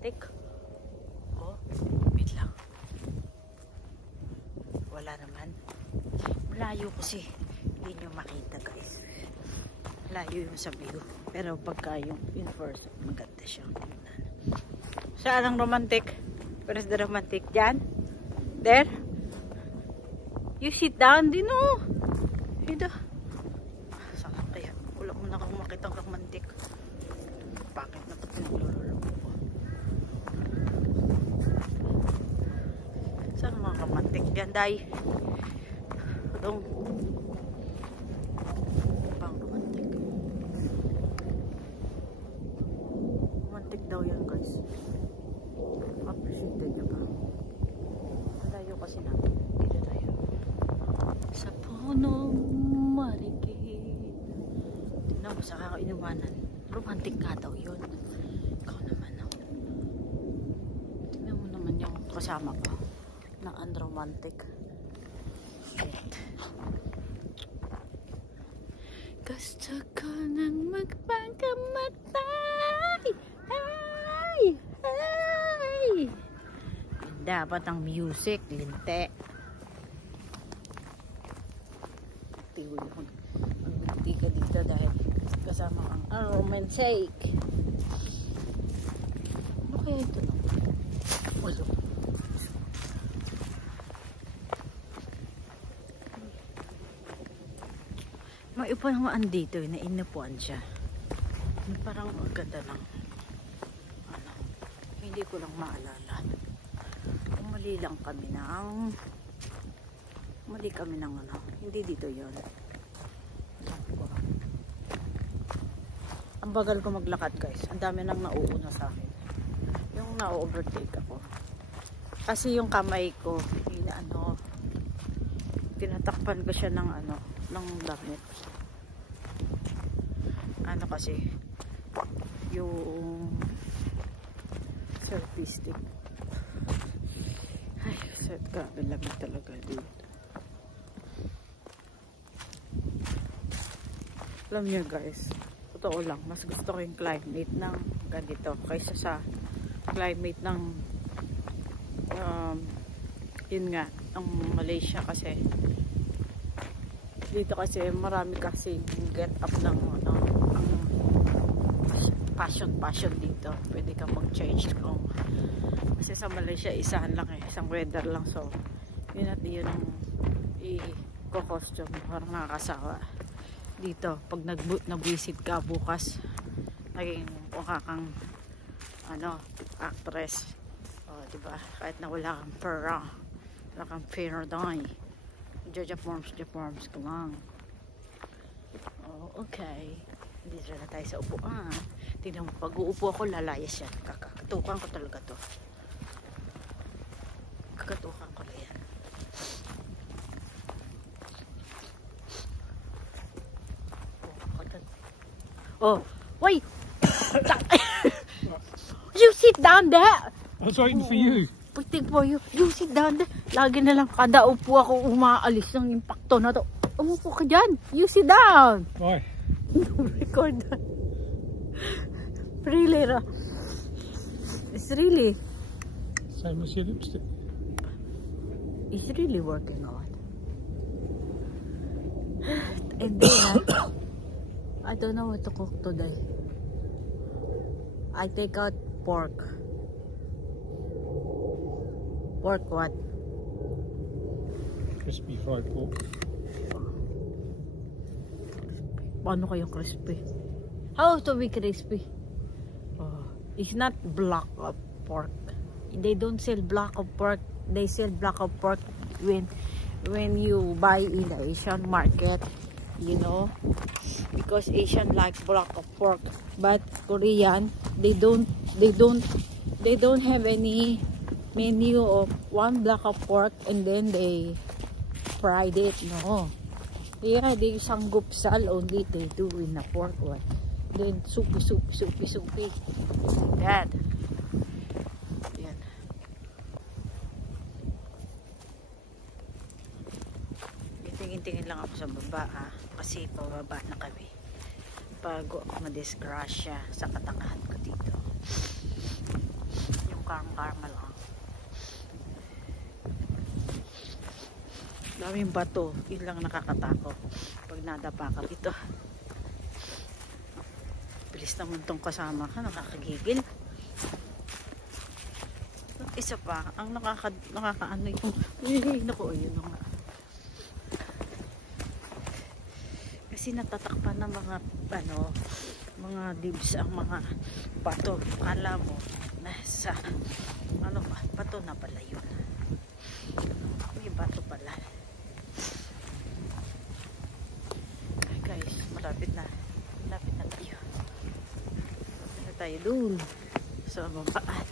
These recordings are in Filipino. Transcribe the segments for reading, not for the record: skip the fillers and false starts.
romantic. Oh, wait lang. Wala naman. Malayo kasi. Hindi nyo makita guys. Malayo yung sa view. Pero pagka yung in first, maganda siya. Saan ang romantic? Where's the romantic? Diyan? There? You sit down din oh. Ito. Saan kaya? Wala mo na akong makitang romantic. Bakit na ito pinaglulolo ko? Saan mga romantic dyan, Day? Dong. Pang romantic. Romantic daw yan guys. Appreciated nyo ba? Malayo kasi natin. Dito tayo. Sa punong marikit. Tignan mo sa kakainumanan. Romantic nga daw yun. Ikaw naman ako. Tignan mo naman yung kasama ko na unromantic. Shit. Gusto ko nang magpagkamatay. Ay! Ay! Dapat ang music, linte. Tigol ako. Magbiti ka dito dahil kasama ang romantic. Ano kaya ito no? Walo. May iba naman dito na inupuan siya. Parang maganda lang. Ano, hindi ko lang maalala. Mali lang kami ng ano. Hindi dito yon. Ang bagal ko maglakad guys. Ang dami nang nauuna sa akin. Yung na-overtake ako. Kasi yung kamay ko, ano, tinatakpan ko siya ng ano, ng damit. Ano kasi, yung selfie stick. Ay, sad ka. Lamig talaga dito. Alam niyo guys, totoo lang, mas gusto ko yung climate ng ganito kaysa sa climate ng yun nga, ng Malaysia kasi dito kasi marami kasi get up ng ano, ang passion dito. Pwede kang mag-change kung kasi sa Malaysia isahan lang isang weather lang, so yun at yun ang i-costume parang nakakasawa. Dito pag nag-visit ka bukas naging mukha kang ano, actress, diba? Kahit na wala kang pera, wala kang pera dahil Jaforms ka lang. Okay, dito na tayo sa upuan. Tingnan mo, pag uupo ako lalayas yan. Kakatukan ko talaga to. Kakatukan ko na yan. Oh, wait! You sit down there! I was waiting for you. Pagtig for you. You sit down there. Lagi na lang kada upo ako umaalis ng impacto na to. Umupo ka dyan. You sit down. Why? Record that. Really, it's really. Same as your lipstick. It's really working out. And then, I don't know what to cook today. I take out pork. Pork what? Crispy fried pork. Paano kayong crispy? How to be crispy? Oh, it's not block of pork. They don't sell block of pork. They sell block of pork when you buy in the Asian market, you know, because Asian like block of pork, but Korean they don't have any menu of one block of pork and then they fried it. No, yeah, they sanggupsal only they do in the pork one. Then soupy that. Yan. Tingin lang ako sa baba kasi pababa na kami bago ako madisgrasya sa katangahan ko dito. karma lang. Daming bato, yun lang nakakatakot pag nadapa ka dito. Bilis naman tong kasama ka, nakakagigil. Isa pa, ang nakakaano yung naku, yun nga. Kasi natatakpan ng mga mga dibs ang mga bato. Kala mo nasa bato na pala yun. May bato pala. Ay guys, malapit na tayo. Tayo dun sa babaan.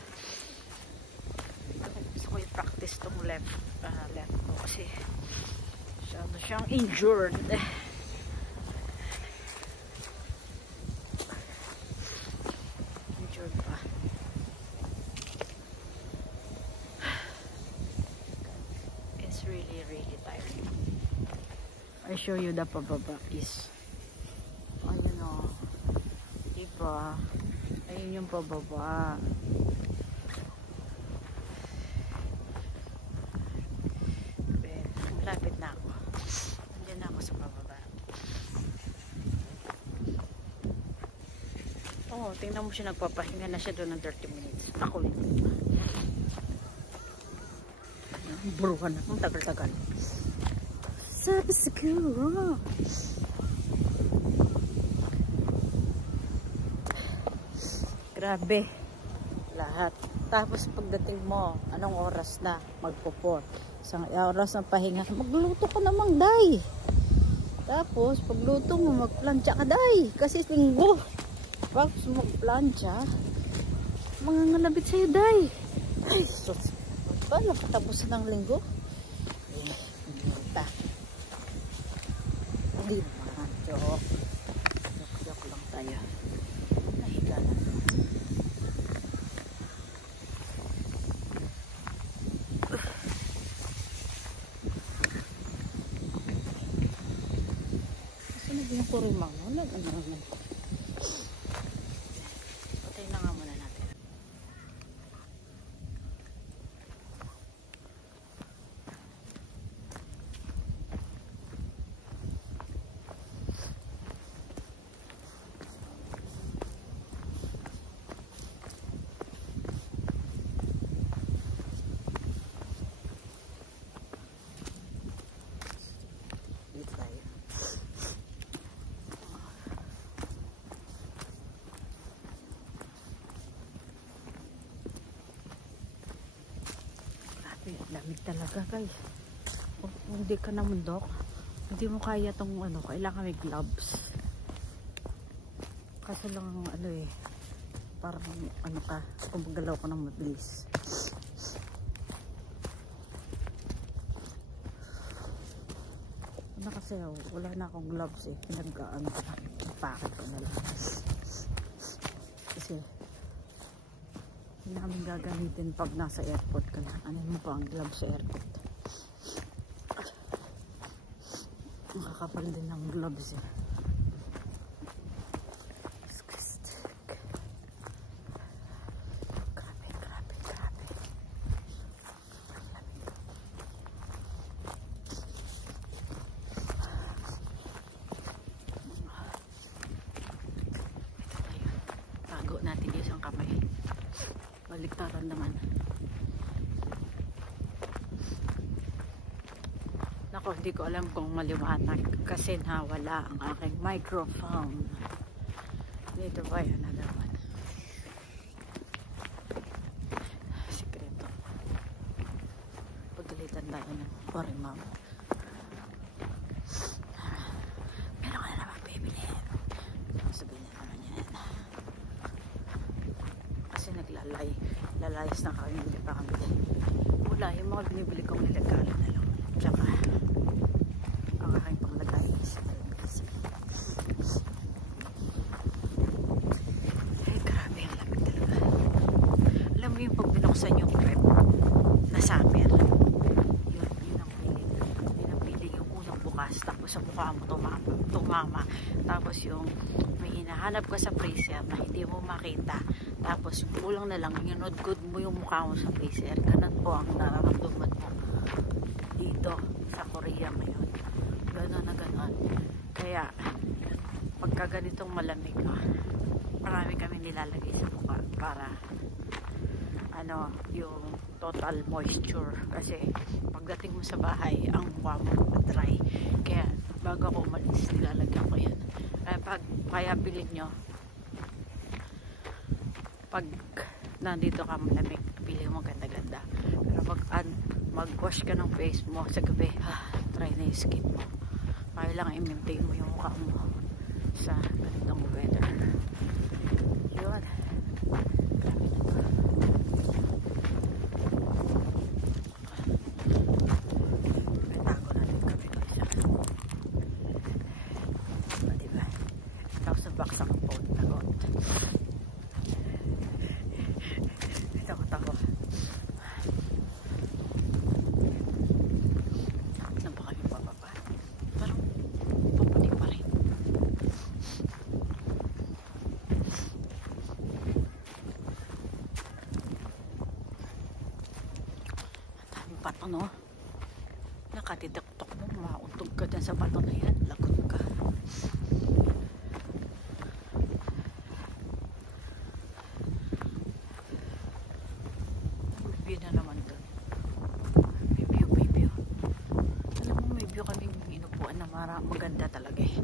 Gusto ko i-practice tong left ko kasi siyang injured. Pa. It's really tiring. I show you the pababa is ayun o, diba, ayun yung pababa. Malapit na ako, andyan na ako sa pababa. Oh, tingnan mo siya, nagpapahinga na siya doon ng 30 minutes. Ako hindi pa. Buruhan na. Ang tagal-tagal. Sabi siguro. Grabe. Lahat. Tapos pagdating mo, anong oras na? Magpo-4. Isang oras ng pahinga. Magluto ka namang, day. Tapos, pagluto mo, magplansya ka, day. Kasi linggo. Tapos mag-plancha, mga ngalabit sa'yo, day. Ay, sus. Ba, nakatapusan ng linggo? Eh, minta. Hindi naman, joke. Joke lang tayo. Nahiga na. Kasi naging kurimang mo, nag-ano. Lamig talaga, guys. Kung hindi ka na mundok, hindi mo kaya tong kailangan may gloves. Kasi lang parang ka, kung magalaw ka ng mabilis. Kasi wala na akong gloves pakit ko na lang. Kasi hindi namin gagamitin pag nasa airport ka na. Ano mo pa ang gloves sa airport? Makakapal din ng gloves eh. Grabe. Tago natin yung isang kamay. Baliktaran naman. Nako, hindi ko alam kung maliwanag kasi nawala ang aking microphone. Dito ba yun? Another one. Sikreto. Pagalitan tayo ng Corimao. Meron ka na naman bibili. Sabihin na naman yan. Kasi lalayas na kami, hindi pa kami. Wala, yung mga binibili kong nilagal na lang. Tsaka ang aking panglagay sa LBC. Ay, grabe, ang lamig talaga. Alam mo yung pag binuksan yung rep na summer, yun ang feeling. Yun ang feeling, yung unang bukas, tapos sa mukha mo tumama. Tapos yung may hinahanap ka sa freezer na hindi mo makita. Tapos kulang na lang yung not good mo mo yung mukha mo sa freezer. Ganun po ang nararamdaman mo dito sa Korea ngayon. Ganun na ganun. Kaya pagka ganitong malamig, marami kami nilalagay sa mukha para ano, yung total moisture. Kasi pagdating mo sa bahay, ang mukha mo dry. Kaya bago ako umalis, nilalagyan ko yan. Kaya bilhin nyo, pag nandito ka malamig, pili mo ganda-ganda. Pero pag mag-wash ka ng face mo sa gabi, try na yung skin mo. Kaya lang i-maintain mo yung mukha mo sa ganitong weather. Yun. Petago natin kami guys. Diba? Tapos sa box ang phone. Takot. Saan pa kami bababa? Parang puputi pa rin. Ang daming bato, no? Nakatitaktok mo, mauntog ka dyan sa bato na yan. Lagot ka. View na naman doon. May view. Alam mo, may view kaming inupuan na maganda talaga eh.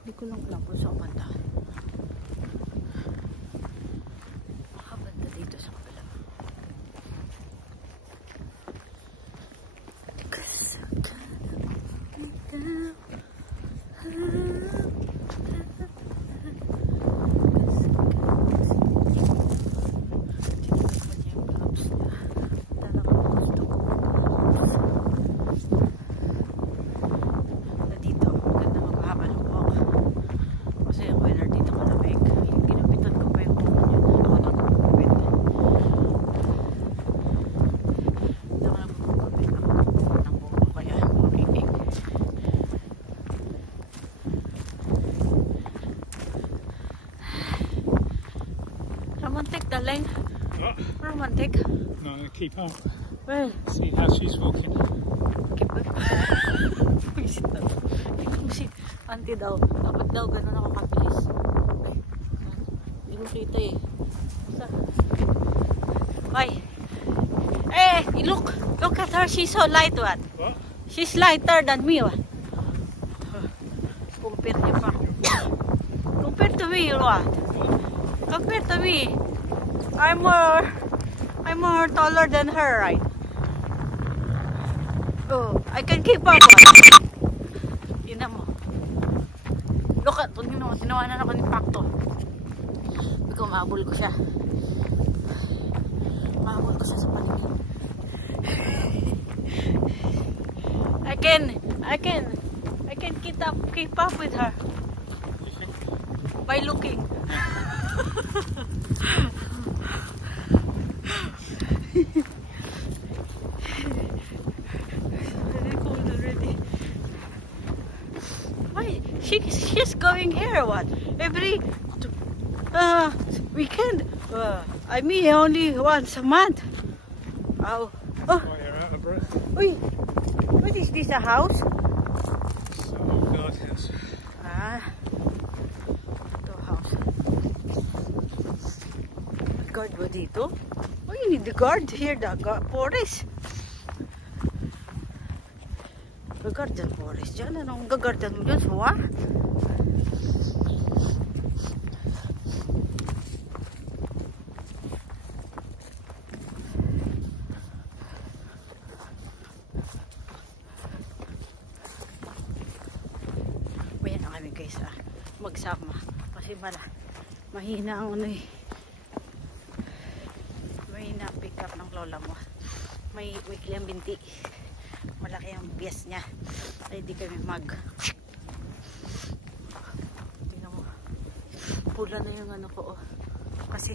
Hindi ko lang alam kung saan banda. Makabanda dito sa kabila. Romantic, darling. What? Romantic. No, I'm going to keep up. Well, See how she's walking. keep it. Hindi ko si auntie daw. Dapat daw ganun ako kabilis. Hindi ko kita eh. Why? Look at her. She's so light, what? What? She's lighter than me, what? Compare niya pa. Compare to me, what? Compare to me. I'm more taller than her, right? Oh, I can keep up. Yun na mo. Look at, tinawanan ako ni Pakto. Ikaw, mahabol ko siya. Mahabol ko siya sa paligid. I can keep up with her. By looking. Why? She's going here, what? Every weekend. I mean, only once a month. Oh. Oh, you're out of breath. Uy, what is this, a house? So, guardhouse. Ito house. Guard ba dito? Oh, you need the guard here, the forest. Guard the forest dyan. Anong gagardan mo dyan? Suwa? Bayan na kami guys, magsama. Kasi mahina ang ano eh. Mahina ang pick up ng lola mo. May weekly ang binti. Malaki ang bias niya. Ay di kami tingnan mo. Pula na yung ano ko, oh. Kasi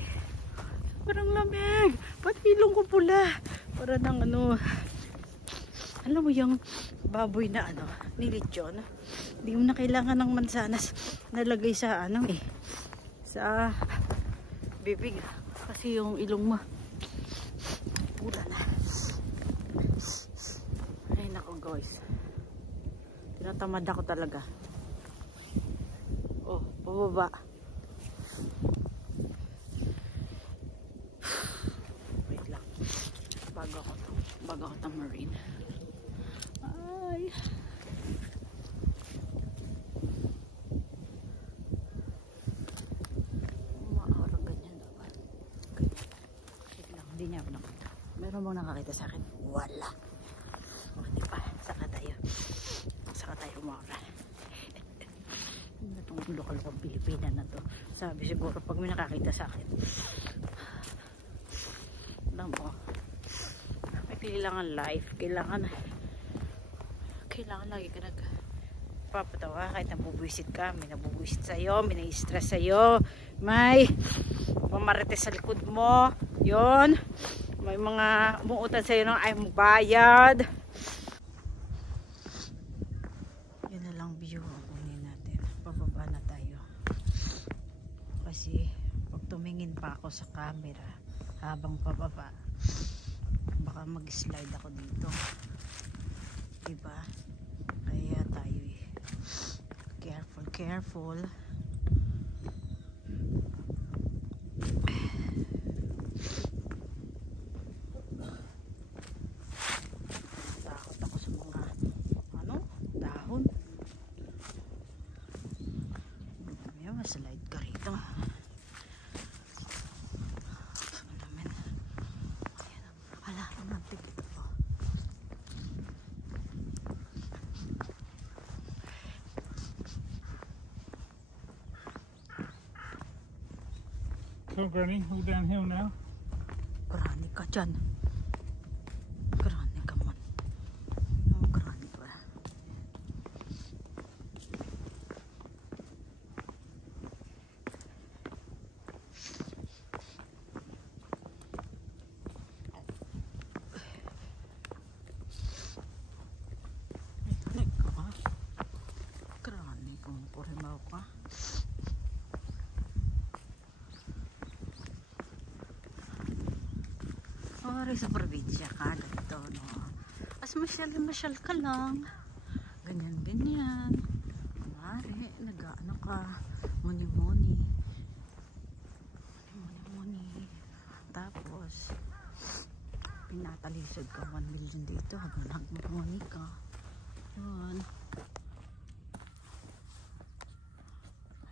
parang lamig. Pati ilong ko pula. Para ng ano. Alam mo yung baboy na ano, nilitsyon. Hindi mo na kailangan ng mansanas nalagay sa ano eh. Sa bibig. kasi yung ilong mo. Ulan na. Ay nako guys. Tinatamad ako talaga. Oh, pababa. Wait lang. Bago ako marine. Ay. Maarang ganyan naman. Ganyan. Wait lang, hindi niya ako nakita. Meron bang nakakita sa akin? Wala. Hindi pa. Saka tayo umara. Itong lokal pang Pilipina na to. Sabi siguro pag may nakakita sa akin. Alam mo. May kailangan life. Kailangan lagi ka nagpapatawa kahit nabubuisit ka. May nabubuisit sa'yo. May na-stress sa'yo. May mamarites sa likod mo. Yon. May mga umuutan sa'yo ng ay magbayad. Yun na lang view. Kunin natin. Pababa na tayo. Kasi pag tumingin pa ako sa camera habang pababa, baka mag-slide ako dito. Diba? Kaya tayo careful. Takot ako sa mga dahon. Mamaya maslide ka rito. Hala, namantik ito. So, Granny, we're downhill now. Grani ka dyan. Grani ka man. No, grani ka. Grani ka man. Purimaw ka. Sorry sa probinsya ka, ganito, no? As masyal ka lang. Ganyan. Mari, nag-ano ka, muni-muni. Tapos, pinatalisod ka 1 million dito habang nagmuni ka. Yun.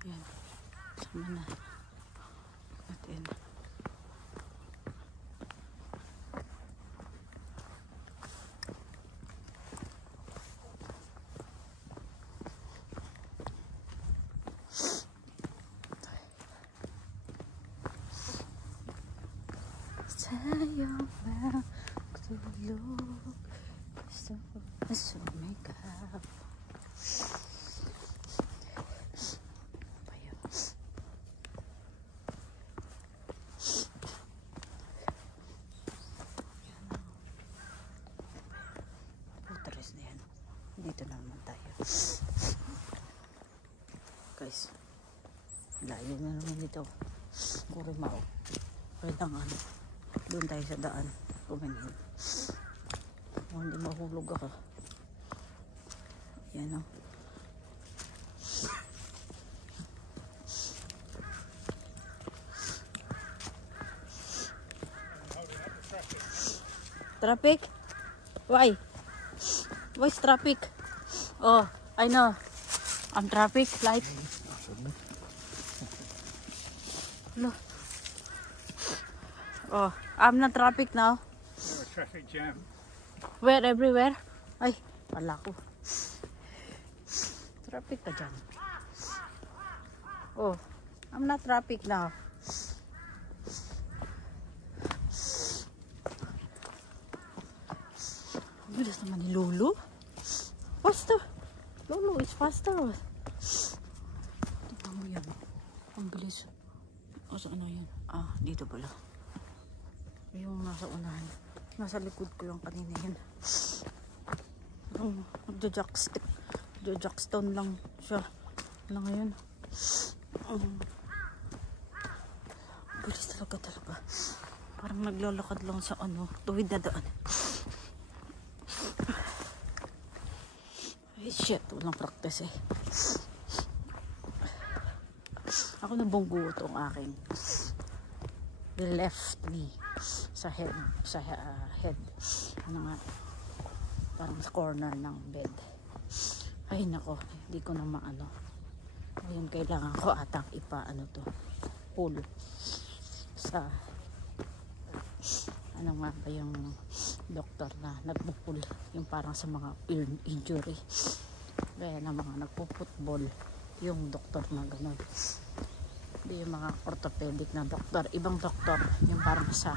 Ayan. Sama na. Natin. Sayang ba tulog gusto ko na sumikap. Payo. Putres na yan. Dito naman tayo. Guys, layo na naman dito. Kurimao. Kailangan doon tayo sa daan. Kumanin. Hindi mahulog ako. Yan o. Traffic? Why? Why's traffic? Oh, I know. I'm traffic light. Look. Oh, I'm not traffic now. You're a traffic jam. Where? Everywhere? Ay, wala ko. Traffic ka dyan. Oh, I'm not traffic now. Bilis naman ni Lulu. Faster. Lulu is faster. Tignan mo yan. Ang bilis. O, saan na yan? Ah, dito pala. Yung nasa unahan. Nasa likod ko lang kanina yan. Yung Jackstone lang siya. Lang ngayon. pulis talaga. Parang naglalakad lang sa ano, tuwid na daan. Ay, shit, walang practice eh. Ako nabunggo itong aking left knee sa head, ano nga, parang sa corner ng bed. Ay nako, hindi ko na maano. Ngayon kailangan ko atang ipaano to, pull sa ano nga ba yung doktor na nagpupul, yung parang sa mga injury, kaya na mga nagpo-football yung doktor na gano'n. Hindi yung mga orthopedic na doktor, ibang doktor yung parang sa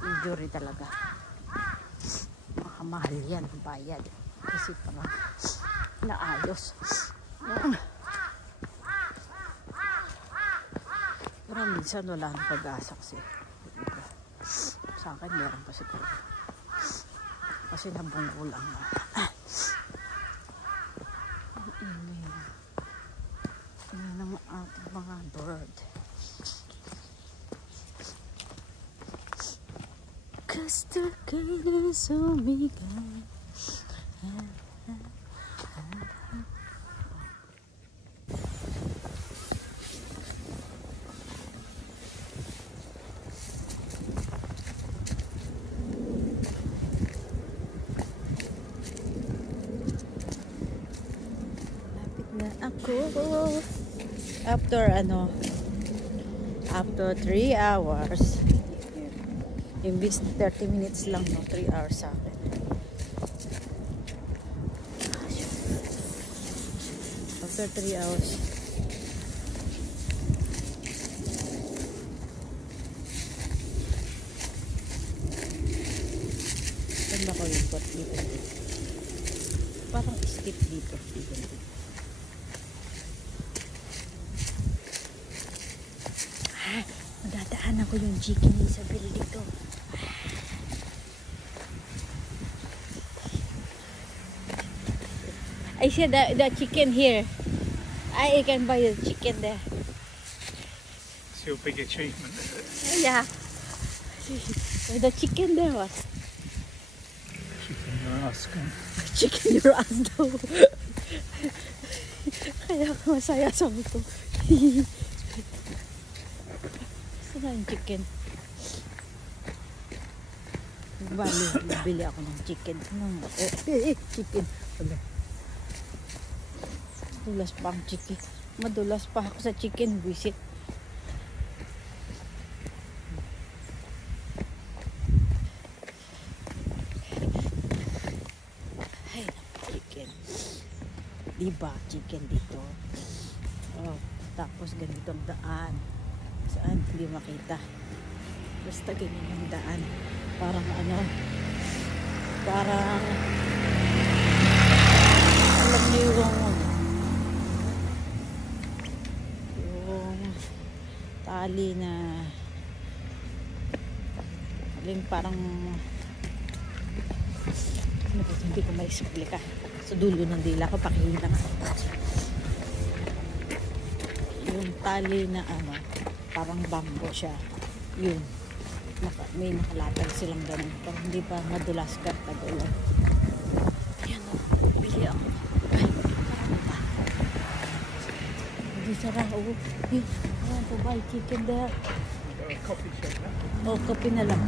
injury talaga. Mahal yan, bayad kasi parang naayos. Pero minsan wala nang pag-asa kasi sa akin meron pa siguro kasi nabunggo lang na. Ang ingay na yan ang ating mga bird. Gusto ka na sumigaw. Ako after 3 hours, imbis 30 minutes lang, no, 3 hours sa akin. After 3 hours ganda ko yung pot dito, parang skip dito. Dadaanan ko yung chicken Isabel dito. I see the chicken here. I can buy the chicken there. It's your big achievement. Yeah. The chicken there was. Chicken your ass. Chicken your ass daw. Kaya masaya sabi ko. Saan yung chicken? Bili ako ng chicken. Chicken. Madulas pa ang chicken. Madulas pa ako sa chicken. Visit. Ay, chicken. Diba? Chicken dito. Oh, tapos ganito ang daan. Saan? Hindi makita. Basta ganyan yung daan. Parang parang alam niyo yung tali na parang hindi ko ma-explica. Sa dulo ng dila ko, pakihila nga. Yung tali na parang bamboo siya. Yun. May nakalatag silang ganun. Pero hindi pa madulas ka tagulan. Ayan o. Bili ako. Ay, parang pa. Hindi sarap. Ayan, to buy chicken there. Coffee shop. Oh, coffee na lang.